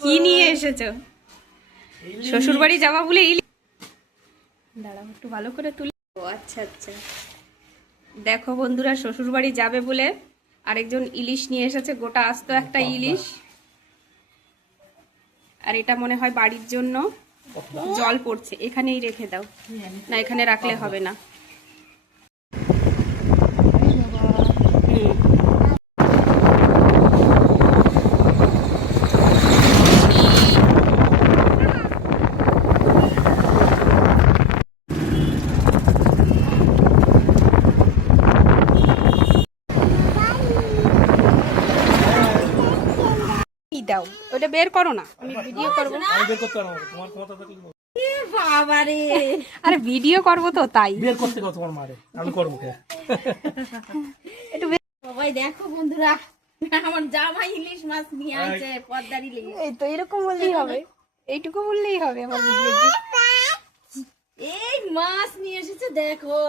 কি নিয়ে এসেছো? শ্বশুর বাড়ি যাওয়া বলে ইলিশ? দাঁড়াও একটু ভালো করে তুলে। ও আচ্ছা আচ্ছা, দেখো বন্ধুরা, শ্বশুর বাড়ি যাবে বলে আরেকজন ইলিশ নিয়ে এসেছে, গোটা আস্ত একটা ইলিশ। আর এটা মনে হয় বাড়ির জন্য। জল পড়ছে, এখানেই রেখে দাও। না, এখানে রাখলে হবে না। দাও, ওটা বের করো না, আমি ভিডিও করবো। আমি বের করতে পারবো না, তোমার ক্ষমতা থাকলে বাবারে, আরে ভিডিও করবো তো তাই। বের করতে কত তোমার মারে, আমি করবো কে? একটু সবাই দেখো বন্ধুরা, আমার জামাই ইলিশ মাছ নিয়ে আসছে, পদ্মার ইলিশ। এই তো এরকম বললেই হবে, এইটুকু বললেই হবে আমার ভিডিও। এই মাছ নিয়ে এসেছে দেখো।